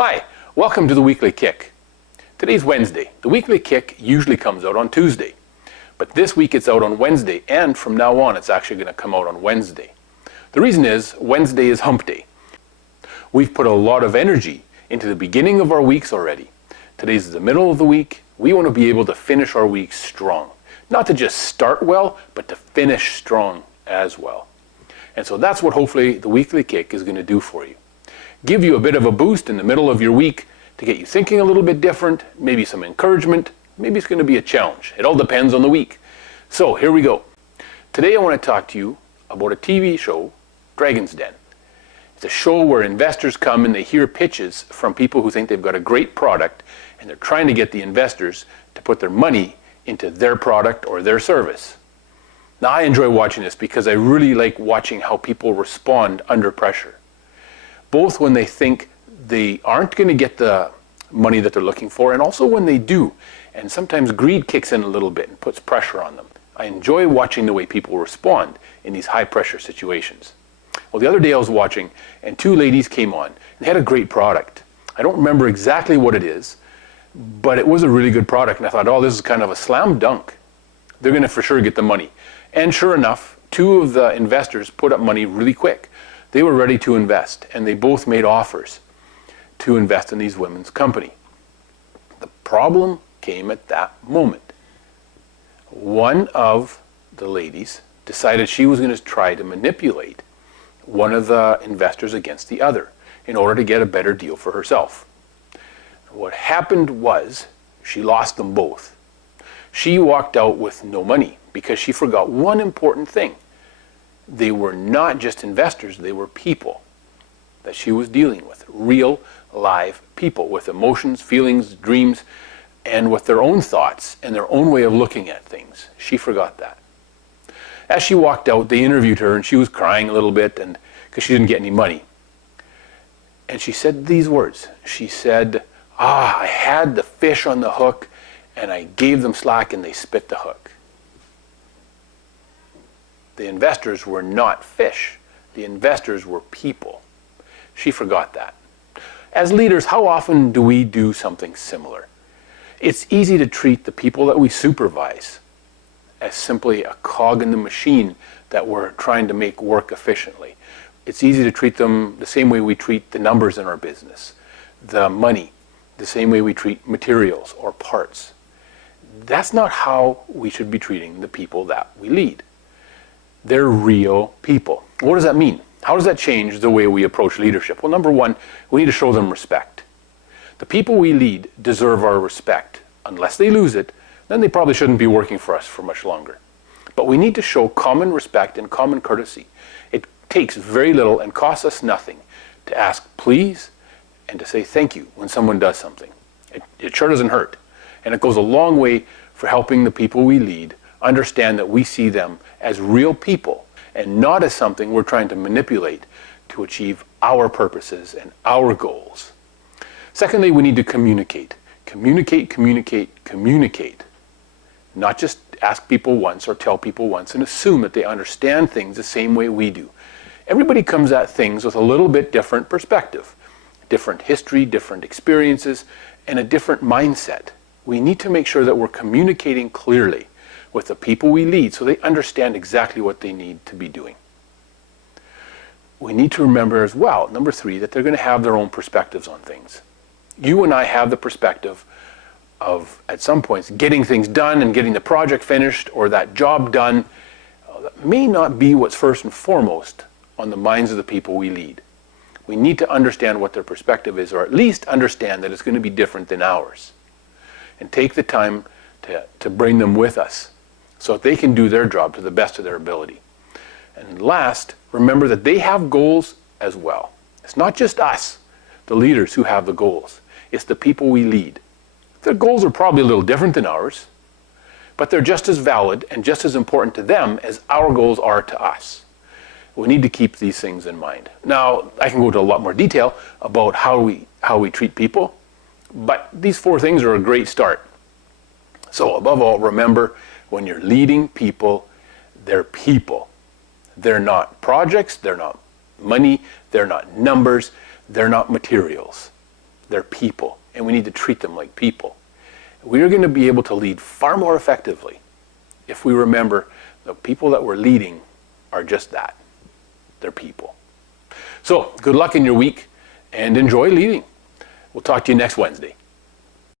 Hi, welcome to the Weekly Kick. Today's Wednesday. The Weekly Kick usually comes out on Tuesday, but this week it's out on Wednesday, and from now on it's actually going to come out on Wednesday. The reason is Wednesday is hump day. We've put a lot of energy into the beginning of our weeks already. Today's the middle of the week. We want to be able to finish our week strong. Not to just start well, but to finish strong as well. And so that's what hopefully the Weekly Kick is going to do for you. Give you a bit of a boost in the middle of your week to get you thinking a little bit different, maybe some encouragement, maybe it's going to be a challenge. It all depends on the week. So here we go. Today I want to talk to you about a TV show, Dragon's Den. It's a show where investors come and they hear pitches from people who think they've got a great product, and they're trying to get the investors to put their money into their product or their service. Now I enjoy watching this because I really like watching how people respond under pressure. Both when they think they aren't going to get the money that they're looking for, and also when they do. And sometimes greed kicks in a little bit and puts pressure on them. I enjoy watching the way people respond in these high pressure situations. Well, the other day I was watching, and two ladies came on. They had a great product. I don't remember exactly what it is, but it was a really good product. And I thought, oh, this is kind of a slam dunk. They're going to for sure get the money. And sure enough, two of the investors put up money really quick. They were ready to invest, and they both made offers to invest in these women's company. The problem came at that moment. One of the ladies decided she was going to try to manipulate one of the investors against the other in order to get a better deal for herself. What happened was she lost them both. She walked out with no money because she forgot one important thing. They were not just investors, they were people that she was dealing with. Real, live people with emotions, feelings, dreams, and with their own thoughts and their own way of looking at things. She forgot that. As she walked out, they interviewed her, and she was crying a little bit and because she didn't get any money. And she said these words. She said, I had the fish on the hook, and I gave them slack, and they spit the hook. The investors were not fish. The investors were people. She forgot that. As leaders, how often do we do something similar? It's easy to treat the people that we supervise as simply a cog in the machine that we're trying to make work efficiently. It's easy to treat them the same way we treat the numbers in our business, the money, the same way we treat materials or parts. That's not how we should be treating the people that we lead. They're real people. What does that mean? How does that change the way we approach leadership? Well, number one, we need to show them respect. The people we lead deserve our respect. Unless they lose it, then they probably shouldn't be working for us for much longer. But we need to show common respect and common courtesy. It takes very little and costs us nothing to ask please and to say thank you when someone does something. It sure doesn't hurt. And it goes a long way for helping the people we lead understand that we see them as real people and not as something we're trying to manipulate to achieve our purposes and our goals. Secondly, we need to communicate. Communicate, communicate, communicate. Not just ask people once or tell people once and assume that they understand things the same way we do. Everybody comes at things with a little bit different perspective, different history, different experiences, and a different mindset. We need to make sure that we're communicating clearly with the people we lead so they understand exactly what they need to be doing. We need to remember as well, number three, that they're going to have their own perspectives on things. You and I have the perspective of, at some points, getting things done and getting the project finished or that job done. That may not be what's first and foremost on the minds of the people we lead. We need to understand what their perspective is, or at least understand that it's going to be different than ours. And take the time to bring them with us so that they can do their job to the best of their ability. And last, remember that they have goals as well. It's not just us, the leaders, who have the goals. It's the people we lead. Their goals are probably a little different than ours, but they're just as valid and just as important to them as our goals are to us. We need to keep these things in mind. Now, I can go into a lot more detail about how we treat people, but these four things are a great start. So above all, remember, when you're leading people, they're people. They're not projects, they're not money, they're not numbers, they're not materials. They're people, and we need to treat them like people. We are going to be able to lead far more effectively if we remember the people that we're leading are just that. They're people. So, good luck in your week, and enjoy leading. We'll talk to you next Wednesday.